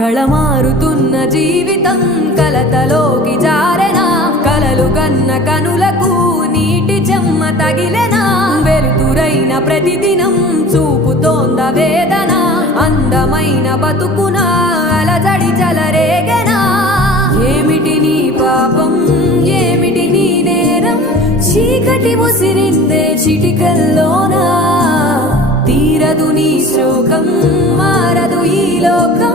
కళమారుతున్న జీవితం కలతలోకి జారెనా కలలు కన్న కనులకు నీటి చెమ్మ తగిలెనా వెలుతురైన ప్రతిదినం చూపుతోంద వేదన అందమైన బతుకున అలజడి చలరేగెనా ఏమిటి నీ పాపం ఏమిటి నీ నేరం చీకటి ముసిరిందే చిటికల్లోనా తీరదు నీ శోకం మారదు ఈ లోకం